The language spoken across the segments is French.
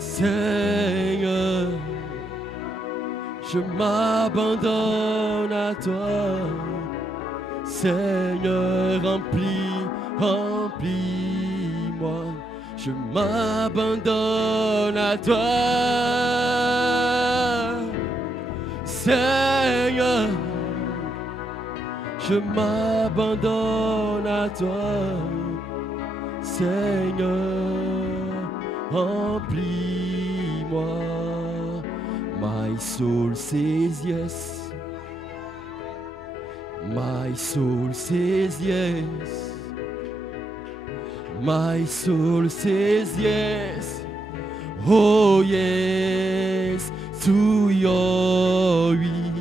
Seigneur, je m'abandonne à toi. Seigneur, remplis-moi. Je m'abandonne à toi. Seigneur, je m'abandonne à toi. Seigneur, remplis-moi. My soul says yes. My soul says yes. My soul says yes. Oh yes, to your will.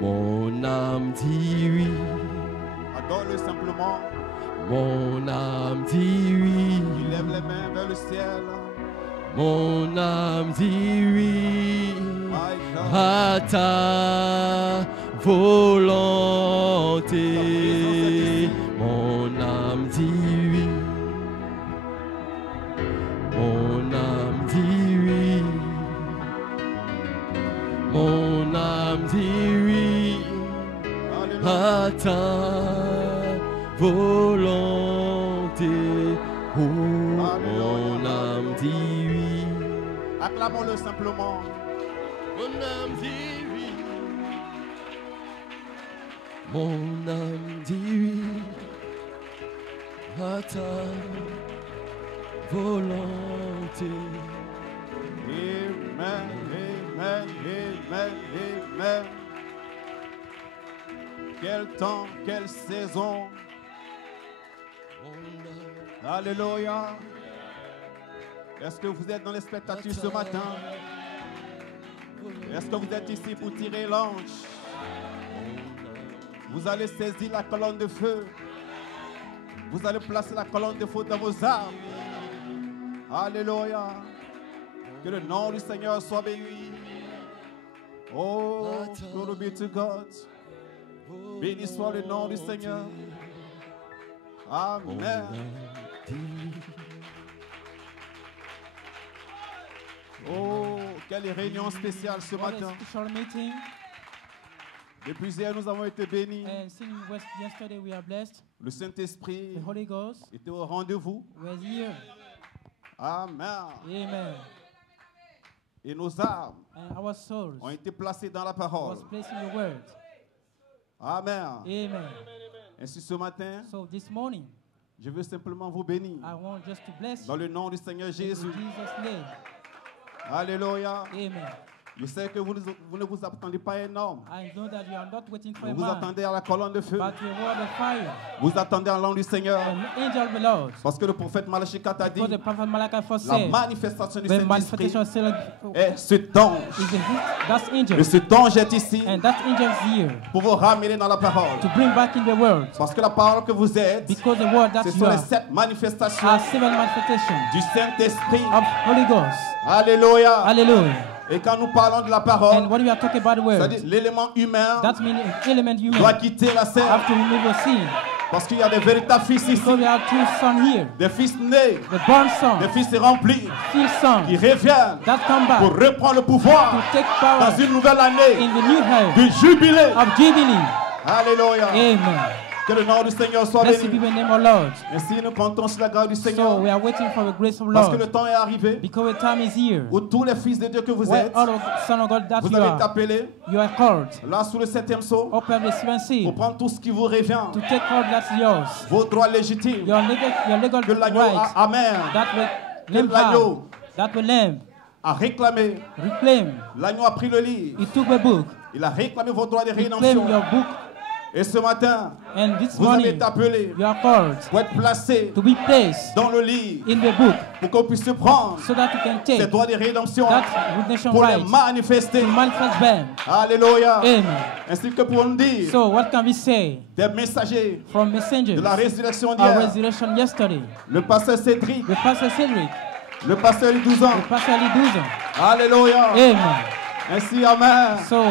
Mon âme dit oui. Adore-le simplement. Mon âme dit oui. Il lève les mains vers le ciel. Mon âme dit oui à ta volonté. Mon âme dit oui. Mon âme dit oui. Mon âme dit oui à ta volonté. Oh, mon âme dit oui. Acclamons-le simplement. Mon âme dit oui. Mon âme dit oui à ta volonté. Amen, amen, amen, amen. Quel temps, quelle saison. Alléluia. Est-ce que vous êtes dans l'expectative ce matin? Est-ce que vous êtes ici pour tirer l'ange? Vous allez saisir la colonne de feu. Vous allez placer la colonne de feu dans vos armes. Alléluia. Que le nom du Seigneur soit béni. Oh, glory be to God. Béni soit le nom du Seigneur. Amen. Oh, quelle réunion spéciale ce matin. Depuis hier, nous avons été bénis. And since yesterday we are blessed. Le Saint-Esprit The Holy Ghost était au rendez-vous. was here. Amen. Amen. Et nos âmes And our souls ont été placées dans la parole. was placed in the word. Amen. Amen. Ainsi ce matin, So this morning, je veux simplement vous bénir. I want just to bless Dans you le nom du Seigneur in Jésus. Jesus' name. Alléluia. Amen. Je sais que vous ne vous attendez pas à un homme. I know that you are not waiting for a Vous man, attendez à la colonne de feu. but you want the fire, Vous attendez à l'ange du Seigneur. an angel of the Lord. Parce que le prophète Malachi a dit, Because the prophet Malachi la said, manifestation du the Saint-Esprit manifestation of Saint est cet ange. is that angel, Et cet ange est ici and that angel is here pour vous ramener dans la parole. to bring back in the world. Parce que la parole que vous êtes, Because the word that ce you sont les are 7 manifestations are 7 manifestations du Saint-Esprit. of Holy Ghost. Alléluia. Hallelujah. Et quand nous parlons de la And parole, when we are talking about the word, c'est-à-dire l'élément humain that means element human doit quitter la scène. have to remove the sin. Parce qu'il y a des véritables fils ici, Because we have 2 sons here, des fils nés, the born son, des fils remplis, fifth son, qui reviennent that come back pour reprendre le pouvoir to take power dans une nouvelle année in the new era du jubilé. of Jubilee. Alléluia. Amen. Que le nom du Seigneur soit Blessed be béni. the name of Lord. Ainsi, nous comptons sur la grâce du So Seigneur. we are waiting for the grace of Parce que le Lord. temps est arrivé Because the time is here. où tous les fils de Dieu que vous Where êtes, all of Son of God that vous you allez are, être appelés you are called. là sous le 7e sceau Open the 7th seal pour prendre tout ce qui vous revient, to take all that's yours. vos droits légitimes. Your legal Que l'agneau rights. amen That will que lamb l'agneau that will lamb a réclamé. reclaim. L'agneau a pris le livre. He took the book. Il a réclamé vos droits de Reclaim rédemption. your book. Et ce matin, And this vous allez morning être appelés you are called pour être placés to be placed dans le livre in the book pour qu'on puisse prendre so that you can ces take droits de rédemption that redemption pour les right manifester. to manifest them. Alléluia. Amen. Ainsi que pour nous dire So what can we say des messagers from de messengers? la résurrection Our d'hier. resurrection yesterday. Le pasteur Cédric, The Pastor Cedric, le pasteur de 12 ans. the Pastor Ali Douza. Alléluia. Amen. Ainsi, amen. So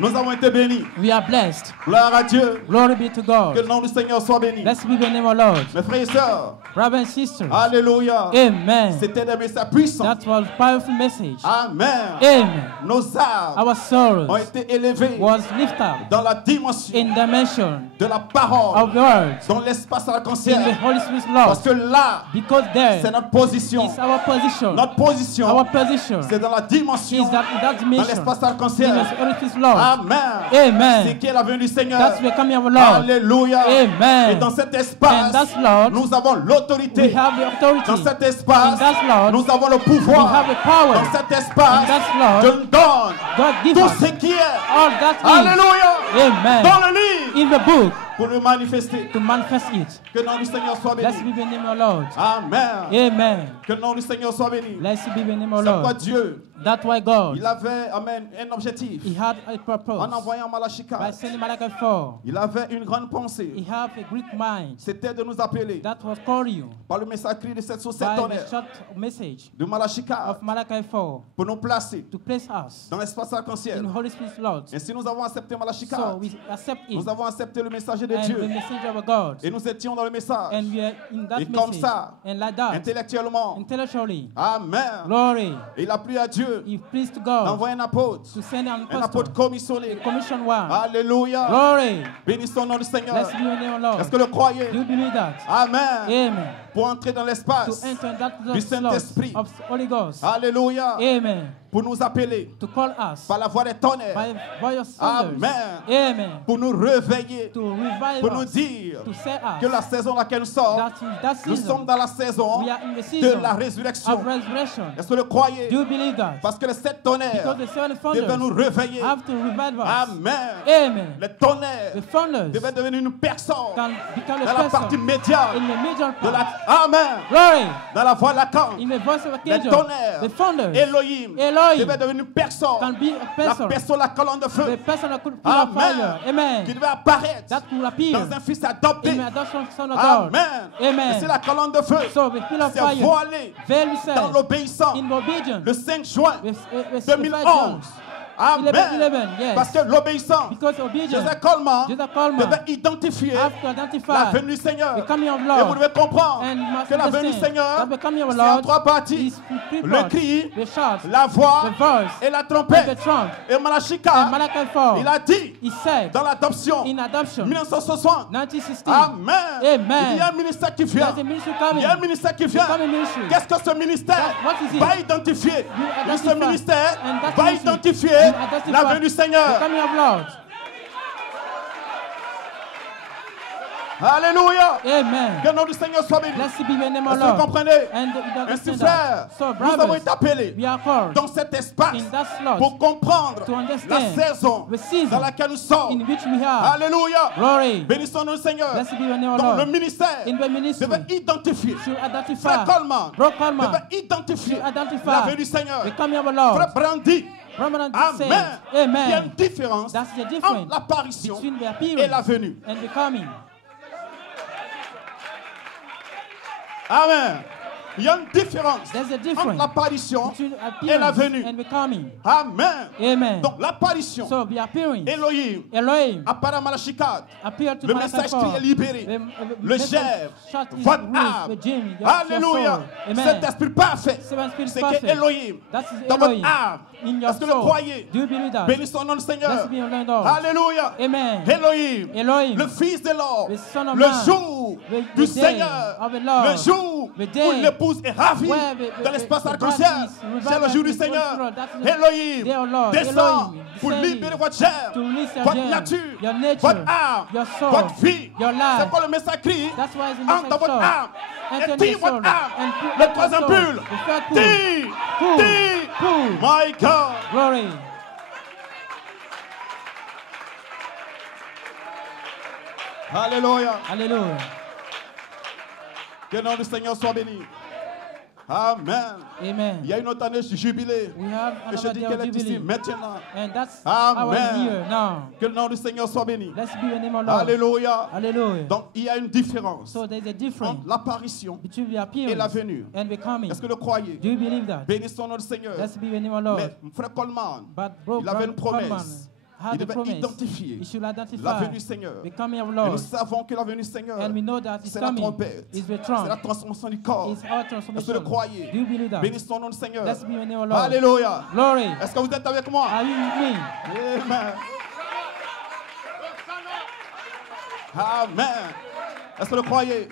Nous avons été bénis. We are blessed. Gloire à Dieu. Glory be to Que God. le nom du Seigneur soit béni. Blessed be the name of Lord. Mes frères et sœurs, Brothers and sisters. alléluia. Amen. C'était des messages puissants. That was a powerful message. Amen. Amen. Nos âmes Our ont sorrows été élevées was lifted up dans la dimension in dimension de la parole, of the words dans l'espace in the arc-en-ciel. Holy Spirit's Parce Lord. que là, Because there c'est notre position. is our position. Notre position, Our position c'est dans la dimension, is that in that dans dimension l'espace in arc-en-ciel. the Holy Spirit's Lord. Amen. Amen. C'est qui est la venue du Seigneur. That's the coming of the Lord. Alléluia. Amen. Et dans cet And espace, that's Lord. nous avons l'autorité. We have the authority. Dans cet espace, In that Lord, nous avons le we pouvoir. have the power. Dans cet espace, In that Lord, je donne God give tout us ce qui est. all that is. Alléluia. Amen. Dans le livre, In the book pour le manifester. to manifest it. Que le nom du Seigneur soit Blessed béni. be the name of Lord. Amen. Amen. Que le nom du Seigneur soit béni. Blessed be the name of C'est pourquoi Lord. Dieu, That's why God, il avait, amen, un objectif. He had a En purpose. envoyant Malachi By 4, sending Malachi 4, il avait une grande pensée. He had a Greek mind C'était de nous appeler that was call you par le message écrit de 7 sur 7 by tonnerres the short message de Malachi 4 of Malachi 4 pour nous placer to place us dans l'espace in arc-en-ciel. Holy Spirit's Lord. Et si nous avons accepté Malachi So 4, we accept it nous avons accepté le messager de and the Dieu messenger of God. et nous étions dans le message And we are in that Et comme message. ça, And like that, intellectuellement. intellectually, Amen. glory, Et il a plu à Dieu He pleased to God d'envoyer un apôtre, to send an un apôtre apostle, commissionné. commission one. Alléluia. Glory, Bénissons le nom du Seigneur. blessed be your name, O Lord. Est-ce que le croyez? Do you believe that? Amen. Amen. Pour entrer dans To l'espace enter that du slot Saint-Esprit. of Holy Ghost. Alléluia. Amen. Pour nous appeler To call us par la voix des tonnerres. by your thunders. Amen. Amen. Pour nous réveiller. To revive Pour nous us. dire To say us que la saison dans laquelle nous sommes, that in that nous season sommes dans la saison we are in the de season la of résurrection. resurrection. Est-ce que le croyez? Do you believe that? Parce que les 7 tonnerres Because the seven devaient nous thunders réveiller. have to revive us. Amen. Amen. Les tonnerres The thunders devaient devenir une personne can become dans a la partie person médiane in the major de part. la... Amen. Glory. Dans la voix de Lacan. In the voice of a Les angel. tonnerres. The thunders Elohim. Elohim Devait devenir une personne. can be a La person. personne, la colonne de The feu. person that could pillar of fire. Amen. Qui Amen. devait apparaître That could appear dans un fils adopté. in the adoption son of God. Amen. Et c'est Amen. la colonne de feu. So the pillar of C'est fire voilé veil dans himself l'obéissance. in obedience. Le 5 juin With 2011. Amen. 11, yes. Parce que l'obéissance, Because obedience, Joseph Coleman Joseph Coleman devait identifier have to la identify venue du Seigneur. the coming of Et vous Lord. devez comprendre And must que la venue du understand Seigneur, that the coming of c'est en Lord 3 parties. is three Le parts. cri, The shout, la voix the voice, et la and the trompette. trump. Et Malachi And 4, Malachi 4, il a dit he said dans l'adoption in adoption, 1960. 1916, Amen. Amen. Il y a un ministère qui vient. there's a ministry Il coming. y a un ministère qui vient. Coming ministry. Qu'est-ce que ce ministère What is it? va identifier? You Ce identify. ministère And that va ministry identifier will identify la venue du the Seigneur. coming of Lord. Alléluia. Amen. Que le nom du Seigneur soit béni. Blessed be the name of Est-ce que vous Lord. comprenez? And you Ainsi, understand frères, that. So, nous avons brothers, été appelés we are called dans cet espace in that slot pour comprendre to la understand saison the season dans laquelle nous sommes. in which we are. Alléluia. Glory. Bénissons le Seigneur. Blessed be the name of Donc le Lord. ministère In the ministry, devait identifier. to identify Frère Coleman Bro Coleman, devait identifier to identify la venue du Seigneur. the coming of the Lord. Frère Brandy, Brahman said, Amen. Il y a une Amen. différence That's the entre difference l'apparition between the et la appearance venue. and the coming. Amen. Il y a une différence There's a entre difference l'apparition between et la appearance venue. and the coming. Amen. Amen. Donc l'apparition, So the appearance, Elohim, Elohim, apparaît à Malachi 4. appeared to Le Malachi message 4. qui est libéré. Le message gève, shut his votre roof âme. with Jimmy, your Alléluia. soul. Amen. Cet esprit parfait, Seven spirits c'est perfect. que Elohim That is dans votre Elohim âme. in your Est-ce que le soul. croyez? Do you believe that? Bénissons le nom du Seigneur. Blessed be your name, Lord. Alléluia. Amen. Elohim, Elohim, le Fils de l'homme, the Son of le Man, jour the du day Seigneur, of the Lord, le jour the où day l'épouse est ravie where the- dans l'espace the arc-en-ciel. bride is C'est le jour du revived Seigneur. in the That's the Elohim, day of Lord. descend Elohim, pour descending libérer votre chair, to release your votre germ, nature, your nature, votre âme, your soul, votre vie. your life. C'est quoi le message crie? That's why it's in Entre the dans votre soul. âme Enter et in the tire soul votre âme. and put Le your troisième soul. pull. The third pull. Tire, Pull. tire. Pull. My God. Glory. Alléluia. Hallelujah. Que le nom du Seigneur soit béni. Amen. Amen. Il y a une autre année de jubilé. We have Et je another dis day qu'elle of est ici Jubilee. maintenant. And that's Amen. our year now. Que le nom du Seigneur soit béni. Let's be the name of Lord. Alléluia. Hallelujah. Donc il y a une différence So there's a difference entre l'apparition between the et la appearance venue. and the coming. Est-ce que vous le croyez? Do you believe that? Bénissons notre Seigneur. Let's be the name of Lord. Mais frère Coleman, But bro, il avait une Coleman, promesse. had Il the devait promise. identifier He should la identify venue du Seigneur. the coming of Et nous Lord. savons que la venue du Seigneur, And we know that His c'est la coming trompette. is the C'est la trump. transformation du corps. It's our Est-ce que vous transformation. le croyez? Do you believe that? Bénissons le nom du Seigneur. Let's be in the name of Lord. Alléluia. Glory. Est-ce que vous êtes avec moi? Are you with me? Amen. Amen. Est-ce que vous le croyez?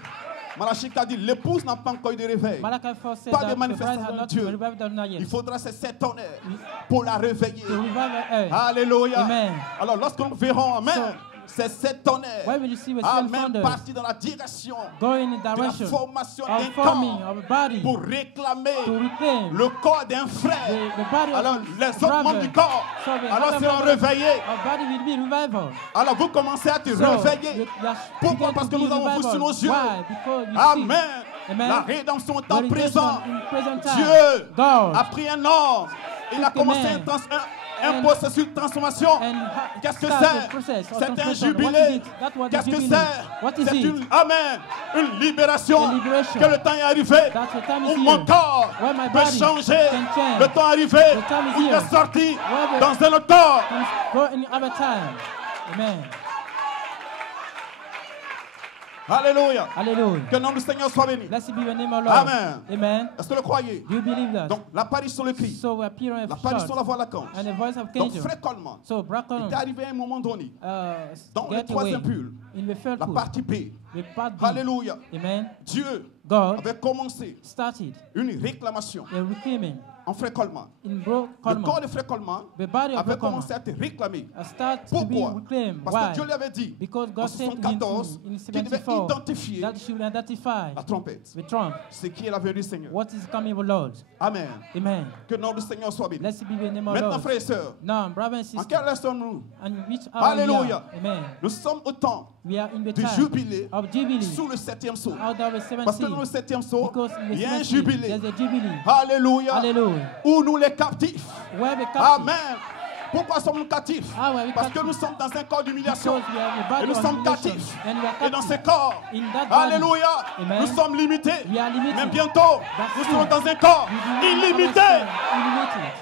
Malachie a dit, l'épouse n'a pas encore eu de réveil. Malachi 4 said Pas de that the bride manifestation had de not Dieu. revived her not yet. Il faudra ces 7 tonnerres pour la réveiller. To revive her. Alléluia. Amen. Alors lorsque nous verrons, amen, ces 7 tonnerres, When we receive a seven amen, thunders, partir dans la direction going in the de la direction formation of d'un forming corps of a body pour réclamer to reclaim le corps d'un frère. the body of Alors les a autres membres brother. du corps, So the alors other seront members réveillés. of body will be revival. Alors vous commencez à te So, réveiller. you are Pourquoi? beginning Parce to que be nous avons vu revival. sur nos yeux. Why? Because you Amen. see. Amen. La rédemption est The en redemption présent. in present time. Dieu God a pris un homme. Il a took a commencé man un and- processus de transformation. and Qu'est-ce que started c'est? process of C'est un transformation. What jubilé. is it? That was the Qu'est-ce que jubilee. What c'est? is C'est it? une, amen, une libération. A liberation. Que le temps est arrivé That's the time is où here. mon corps Where my peut body changer. can change. Le temps est arrivé The time is où il here. est sorti Where the- dans un autre corps. Go in other time. Amen. Alléluia. Hallelujah. Que le nom du Seigneur soit béni. Blessed be your name, O Lord. Amen. Amen. Est-ce que vous le croyez? Do you believe that? Donc l'apparition, le cri. So we appear on a L'apparition, la shot voix de l'archange. and the voice of Donc angel. frère Coleman, So Bracken, il est arrivé à un moment donné. Dans le get away troisième pull, in the third la pool. partie B. The part B. Alléluia. Amen. Dieu God avait commencé started une réclamation a reclaiming en frère Coleman. in Bro Le corps Coleman. de frère Coleman The body of avait Bro Coleman commencé à être réclamé. start to be Pourquoi? reclaimed. Parce que Why? Dieu lui avait dit Because en God said in 74 qu'il devait 74 identifier that she will identify la trompette. the trump. C'est qui est la venue du Seigneur. What is coming of Lord? Amen. Amen. Que le nom du Seigneur soit béni. Blessed be the name of Maintenant, Lord. frères et sœurs, Now, brothers and en sisters, quelle heure sommes-nous? and which hour we Alléluia. are? Amen. Nous sommes au temps We are in the du time jubilé of Jubilee. sous le 7e sceau. Out of the seventh Parce que seal. dans le 7e sceau, Because in the il y a un seventh seal, jubilé. there's a Jubilee. Alléluia. Hallelujah. Où nous les captifs. Where the captive. Amen. Pourquoi sommes-nous captifs? Ah, ouais, we Parce que captive. nous sommes dans un corps d'humiliation. Because we have a body Et nous of sommes humiliation. captifs. And we are Et dans captive. ce corps, In that body. alléluia, Amen. nous sommes limités. We are limited. Mais bientôt, That's nous true. serons dans un corps We do not illimité. understand. Unlimited.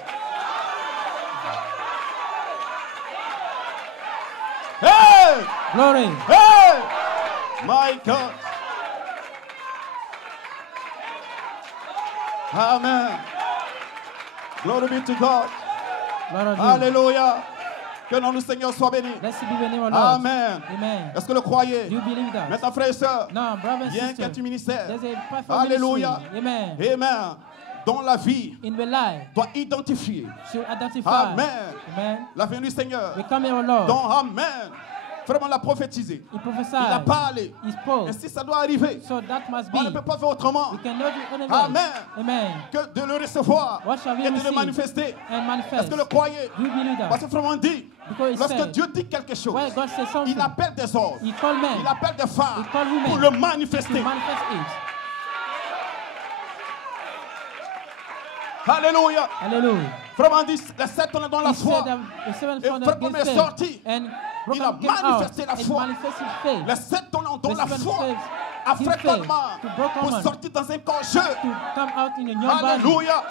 Hey! Glory. Hey! My God. Amen. Glory be to God. Lord of you. Alléluia. Que le nom du Seigneur soit béni. Blessed be the name of Lord. Amen. Amen. Est-ce que vous le croyez? Do you believe that? Maintenant, frères et sœurs, Now, brothers il y a un and sisters, quatrième ministère. there's a perfect Alléluia. ministry. Amen. Amen. Dont la vie In the life, doit identifier. should identify. Amen. Amen. La venue du Seigneur. The coming of Lord. Donc, Amen. Vraiment l'a prophétisé. He prophesied. Il a parlé. He spoke. Ainsi, ça doit arriver. So that must be. On ne peut pas faire autrement We cannot do anything. Amen. Amen. que de le recevoir What shall we et de le receive manifester. and Est-ce manifest? que vous le croyez? Do you believe Parce that? que vraiment dit, Because it lorsque said, Dieu dit quelque chose, when God says something, il appelle des ordres, He called men il appelle des femmes He called women pour le to manifester. manifest it. Alléluia. Hallelujah. Vraiment dit, les 7 tonnes dans la He foi. said that the seventh Et son frère, gave comme est faith, sorti, and il a Broken came out manifesté la and foi. manifested faith. Les 7 tonnes dans The la seven foi. faith, À his frère faith Coleman, to broken pour man, sortir dans un corps jeune. to come out in a young body. Alléluia.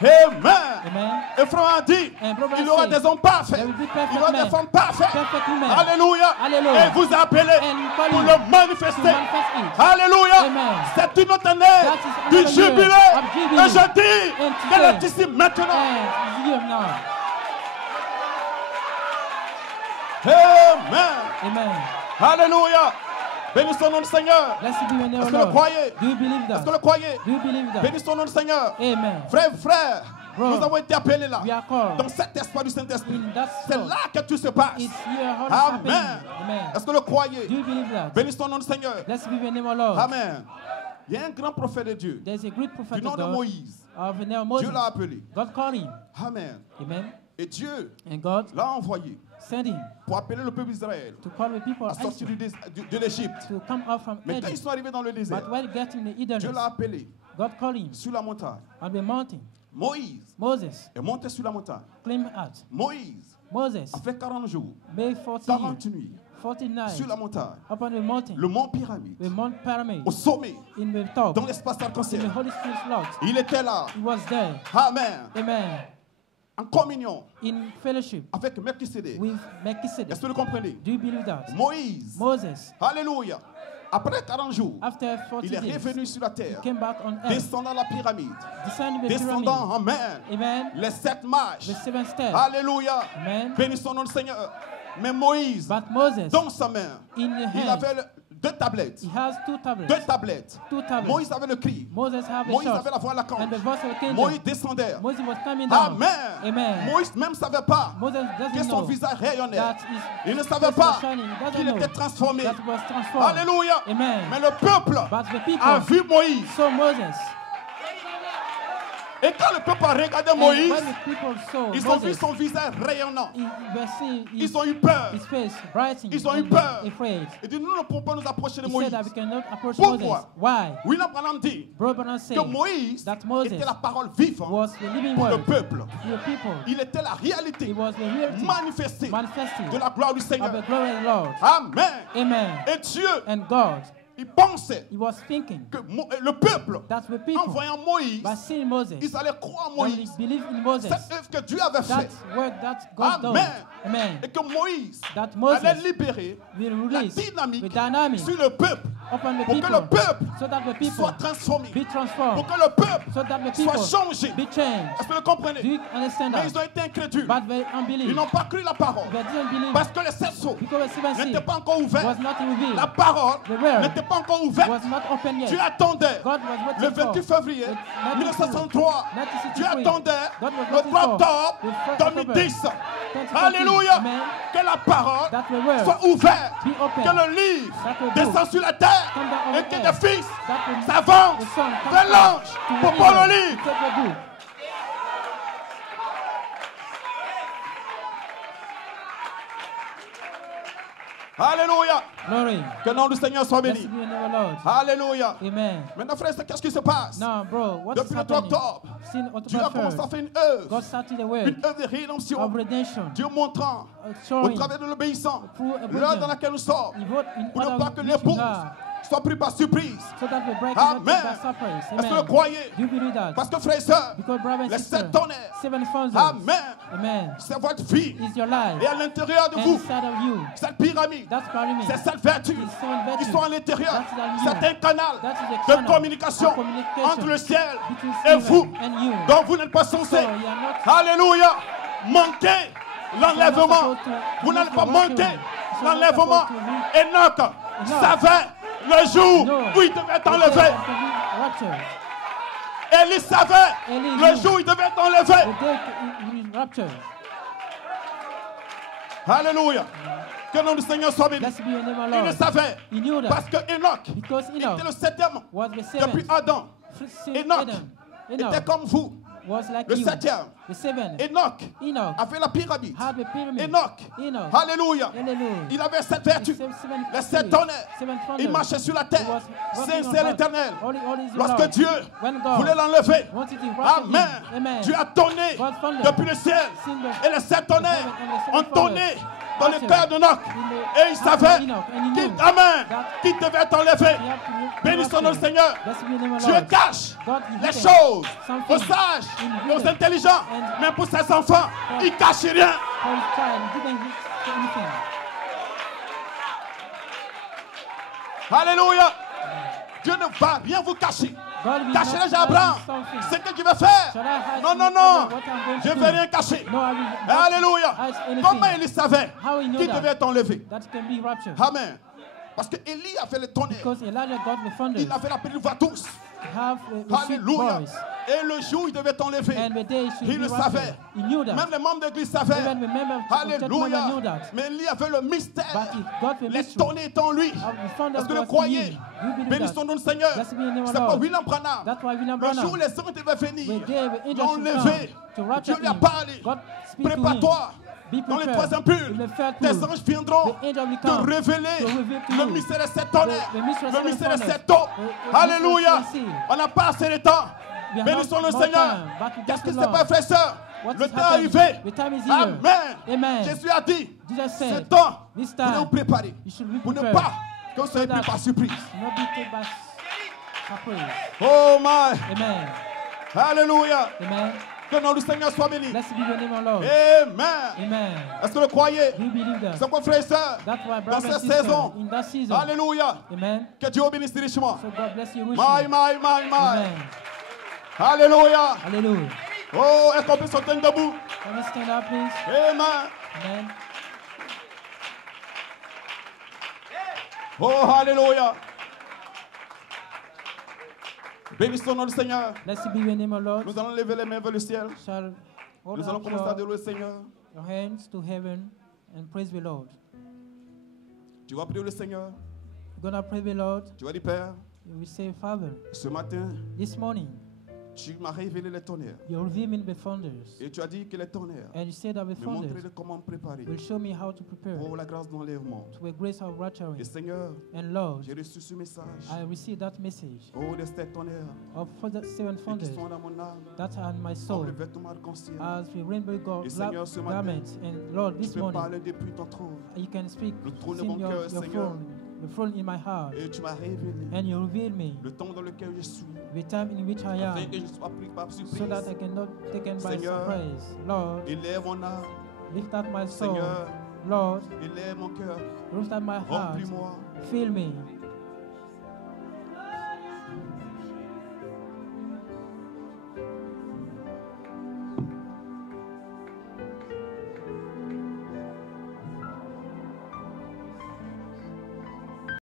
Amen. Amen. Et frère a dit, And brother il y aura said, des hommes parfaits. there will be perfect Il y aura des men. femmes parfaites. Perfect women. Alléluia. Alléluia. Et vous appelez And call pour you le to manifester. manifest it. Alléluia. Amen. C'est une autre année That is du another year jubilé. of jubilee. Et je dis And qu'elle today, est ici maintenant. And it's here now. Amen. Amen. Alléluia. Bénissons le nom du Seigneur. Blessed be your name, Est-ce O que vous le Lord. croyez? Do you believe Est-ce that? que vous le croyez? Do you believe that? Bénissons le nom du Seigneur. Amen. Frère, Bro, nous avons été appelés là. we are called Dans cet espoir du Saint-Esprit. in that C'est spot. là que tout se passe. It's here how it's Amen. happening. Amen. Est-ce que vous le croyez? Do you believe that? Bénissons le nom du Seigneur. Blessed be your name, O Lord. Amen. Il y a un grand prophète de Dieu. There's a great prophet Du of nom de God Moïse. of the name of Dieu Moses. l'a appelé. God called him. Amen. Amen. Et Dieu And God l'a envoyé sent him pour appeler le peuple d'Israël to call the people à of sortir Israel de l'Égypte. to come out from Mais quand ils Egypt. sont arrivés dans le désert, But when getting the Dieu wilderness, l'a appelé God called him sur la montagne. on the mountain. Moïse Moses est monté sur la montagne. climbed out. Moïse Moses a fait 40 jours, made 40 40 years, nuits 40 nights sur la montagne. upon the mountain, Le mont Pyramide, the Mount Pyramid, au sommet, in the top, dans l'espace in the arc-en-ciel. Holy Spirit lot. Il était là. He was there. Amen. Amen. en communion in fellowship avec Melchisédek. with Melchizedek. Est-ce que vous comprenez? Do you believe that? Moïse, Moses, alléluia, après 40 jours, after 40 il est days, revenu sur la terre, came back on earth, descendant la pyramide, descending the descendant, pyramid. amen, Amen. les 7 marches, The 7 steps. alléluia, Amen. bénissons notre Seigneur. Mais Moïse, But Moses, dans sa main, in the il hand, avait 2 tablettes. he has 2 tablets. 2 tablettes. Two tablets. Moïse avait le cri. Moses have a Moïse shot. avait la voix à la And the voice of the kingdom. Moïse descendait. Moses was coming down. Amen. Amen. Moïse même ne savait pas Moses que doesn't son know visage rayonnait. that his Il ne savait face pas was shining. He doesn't qu'il know était transformé. that was transformed. Alléluia. Amen. Mais le peuple But the people a vu Moïse. saw Moses. Et quand le peuple a regardé And Moïse, when the people saw ils ont vu Moses, son visage rayonnant. he were seeing Ils ont eu peur. his face brightening Ils ont eu and peur. afraid. Ils disent, nous ne pouvons pas nous approcher de He Moïse. said that we cannot approach Pourquoi? Moses. Why? William Branham dit Bro Branham said que Moïse that Moses était la parole vivante was the living pour le word peuple. to the people. Il était la He réalité was the reality manifestée manifested de la gloire du of Seigneur. the glory of the Lord. Amen. Amen. Et Dieu, And God, il pensait he was thinking que le peuple, that the en people, voyant Moïse, by seeing Moses, ils allaient croire en they will Moïse. believe in Moses. Cette œuvre que Dieu avait That faite. work that God done. Amen. Amen. Et que Moïse That Moses allait libérer will la release dynamique the dynamic sur le peuple upon the pour que people le peuple so that the people soit transformé, be transformed, pour que le peuple so that the soit people changé. be changed. Est-ce que vous Do comprenez? you understand Mais that? ils ont été incrédules. But they Ils unbelieve. n'ont pas cru la parole. They didn't believe Parce que les 7 sceaux because the seven n'étaient seals pas encore was ouverts. not revealed. La parole The word n'était pas encore ouverte. was not open yet. Dieu attendait God was waiting le 28 for février the 1963. 1963. Dieu attendait God was le waiting 3 for octobre the 1st October 2010. 2014. Alléluia. Amen. Que la parole That the word soit ouverte. be open. Que le livre That the book descend sur la terre. come down on Et the que earth. des fils That the s'avancent the son comes vers down l'ange to pour read prendre le it, livre. to take the book. Alléluia. Glory. Que le nom du Seigneur soit béni. Blessed be the name of the Lord. Alléluia. Amen. Maintenant, frère, qu'est-ce qui se passe? Now, bro, what is Depuis le 3 happening? octobre, Since Dieu a October commencé à 1st, faire une œuvre. God started the Une work œuvre de rédemption. of redemption. Dieu montrant au Showing travers de l'obéissance through l'heure obedience. dans laquelle nous sommes He wrote in pour ne order pas que which l'épouse God, soit pris par surprise. so that the bride Amen. is not by surprise. Est-ce que vous Amen. croyez? Do you believe that? Parce que frères et sœurs, Because brother and les sister, 7 tonnerres, 7 thousands. amen, Amen. c'est votre vie. Is your life. Et à l'intérieur de And vous, inside of you. cette pyramide, That's pyramid. c'est cette vertu. It's seven virtues. Ils sont à l'intérieur. That's in you. C'est un canal That is a de channel communication of communication entre le ciel between et heaven vous. and you. Donc vous n'êtes pas censé, So you are not alléluia, manquer l'enlèvement. Vous n'allez pas manquer l'enlèvement. Enoch savait le jour où il devait être enlevé. Élie savait le jour où il devait être enlevé. Alléluia. Que le nom du Seigneur soit béni. Blessed be your name, O Il Lord. le savait. He knew that. Parce que Enoch Because Enoch était le 7e was the depuis seventh. Adam. Since Enoch Adam. était Enoch comme vous. was like Le you. 7e. The seventh. Enoch Enoch avait la pyramide. had the pyramid. Enoch. Enoch. Alléluia. Hallelujah. Il avait cette vertu. Seven Les 7 spirits, tonnerres. seven Il thunders. marchait sur la He terre. was walking Saint, on c'est earth. l'Éternel. Holy, holy is the Lorsque Lord. Dieu When God voulait l'enlever, wanted to rapture him. amen, Amen. Dieu a tonné God thundered. depuis le ciel. Seen the- Et les 7 tonnerres heaven and the seven ont tonné thunders. dans le Rapture. cœur d'Enoch. In the Et il heart of savait Enoch, and he qu'il, knew amen, that qu'il devait être enlevé. he had to be Bénissons notre raptured. Seigneur. Blessed be the name of the Dieu Lord. cache God les hidden choses something aux sages in et aux hidden. intelligents. And- Mais pour ses enfants, il ne cache rien. For his child, he didn't do anything. Alléluia. Dieu ne va rien vous cacher. God will Cachez not les Abraham. hide something. C'est ce que tu veux faire. Shall I hide Non, non, from non. Abraham what I'm going to Je ne do? vais rien cacher. No, I will not Alléluia. hide anything. Comment il savait How he knew qu'il that? devait être enlevé? That can be raptured. Amen. Parce que Élie a fait le tonnerre. Because Elijah got the thunder. Il a fait la petite voix tous. Have a sweet Alléluia. voice. Et le jour où il devait être enlevé, And the day should il be le raptured. savait. He knew that. Même les membres de l'église savaient. Even the member of church member Alléluia. knew that. Mais Élie avait le mystère. But he got the Les mystery. tonnerres étant en lui. Of the thunder Est-ce que vous was croyez? in him. You believe Bénissons that? nous le Seigneur. Blessed be the name of C'est the pas Lord. William Branham. That's why William Le jour Branham, où les anges devaient venir, the day the angels l'ont should levé. come to rapture Dieu lui a him, parlé. God speak to him. Prépare-toi. Be Dans les prepared. troisième pulls, In the third tes pool, anges viendront the angel will te come révéler to reveal to le you mystère de cette tonnerre, the mystery of le seven mystère de thunders. cette eau. The Alléluia. mystery of the sea. On n'a pas assez de temps. We have Bénissons not le more Seigneur. time, but we Qu'est-ce thank que the c'est Lord. pas, frère et sœur? What Le is temps est happening? arrivé. The time is here. Amen. Amen. Jésus a dit, Jesus ce said, temps, this vous devez vous time, préparer you should be pour ne prepared. pas que vous soyez So pris that- par surprise. Not be taken by surprise. Oh my. Amen. Alléluia. Amen. Que le nom du Seigneur soit béni. Blessed be your name, O Lord. Amen. Amen. Est-ce que vous le croyez? Do you believe that? C'est quoi, frères et sœurs? That's why, Dans brother and cette sister, saison. in that season, Alléluia. amen. Que Dieu vous bénisse richement. So God bless you richly. My. Amen. Alléluia. Hallelujah. Oh, est-ce qu'on peut se tenir debout? Can we stand up, please? Amen. Amen. Oh, alléluia. Bénissons le nom du Seigneur. Blessed be your name, O Lord. Nous allons lever les mains vers le ciel. Shall hold Nous allons up commencer à louer le Seigneur. your hands to heaven and praise the Lord. Tu vas prier le Seigneur. You're going to pray the Lord. Tu vas dire, Père, You will say, Father, ce matin, this morning, tu m'as révélé les tonnerres. you reveal me the thunders. Et tu as dit que les tonnerres And you said that the me montreraient thunders comment me préparer will show me how to prepare pour la grâce d'enlèvement. to a grace of rapturing. Et Seigneur, And Lord, j'ai reçu ce message. I received that message Oh, des sept tonnerres of the seven et qui thunders sont dans mon âme, that are in my comme soul le vêtement arc-en-ciel. as the rainbow Et Seigneur, ce matin, garment. And Lord, Tu this peux morning, parler depuis ton trône. you can speak Le trône de in mon your cœur, Seigneur. throne in my heart. Et tu m'as révélé And you reveal me le temps dans lequel je suis, the time in which I afin am, que je ne sois pris par surprise. so that I cannot taken by Seigneur, surprise. Lord, Élève mon âme. lift up my soul. Seigneur, Lord, élève mon cœur. lift up my heart. Remplis-moi Fill me